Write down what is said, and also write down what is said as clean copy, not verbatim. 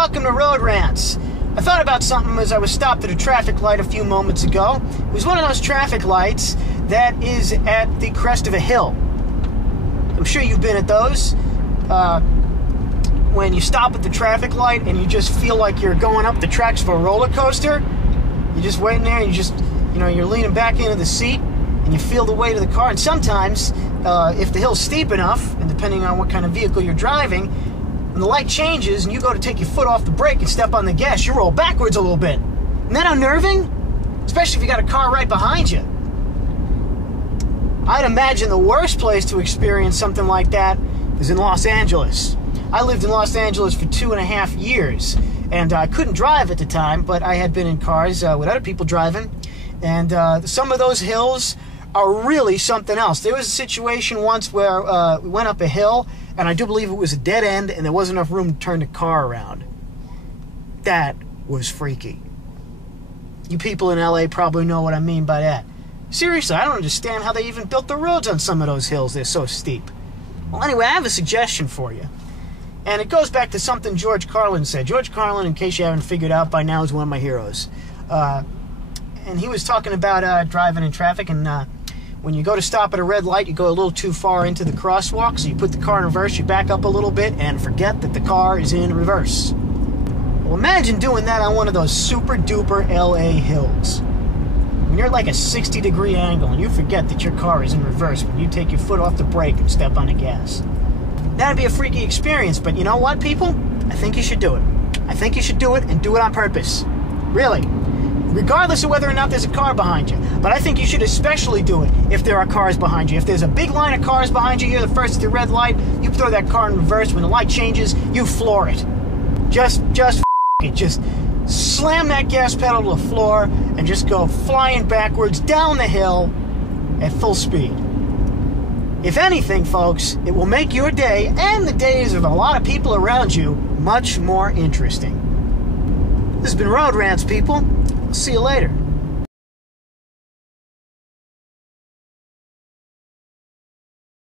welcome to Road Rants. I thought about something as I was stopped at a traffic light a few moments ago. It was one of those traffic lights that is at the crest of a hill. I'm sure you've been at those. When you stop at the traffic light and you just feel like you're going up the tracks of a roller coaster. You're just waiting there and you're leaning back into the seat and you feel the weight of the car. And sometimes, if the hill's steep enough, and depending on what kind of vehicle you're driving, when the light changes and you go to take your foot off the brake and step on the gas, you roll backwards a little bit. Isn't that unnerving? Especially if you got a car right behind you. I'd imagine the worst place to experience something like that is in Los Angeles. I lived in Los Angeles for 2.5 years, and I couldn't drive at the time, but I had been in cars with other people driving, and some of those hills are really something else. There was a situation once where we went up a hill, and I do believe it was a dead end, and there wasn't enough room to turn the car around. That was freaky. You people in LA probably know what I mean by that. Seriously, I don't understand how they even built the roads on some of those hills. They're so steep. Well, anyway, I have a suggestion for you. And it goes back to something George Carlin said. George Carlin, in case you haven't figured out by now, is one of my heroes. And he was talking about driving in traffic, and when you go to stop at a red light, you go a little too far into the crosswalk, so you put the car in reverse, you back up a little bit, and forget that the car is in reverse. Well, imagine doing that on one of those super-duper LA hills. When you're at like a 60-degree angle, and you forget that your car is in reverse when you take your foot off the brake and step on the gas. That'd be a freaky experience, but you know what, people? I think you should do it. I think you should do it, and do it on purpose. Really. Regardless of whether or not there's a car behind you. But I think you should especially do it if there are cars behind you. If there's a big line of cars behind you, you're the first at the red light, you throw that car in reverse. When the light changes, you floor it. Just it. Just slam that gas pedal to the floor and just go flying backwards down the hill at full speed. If anything, folks, it will make your day and the days of a lot of people around you much more interesting. This has been Road Rants, people. I'll see you later.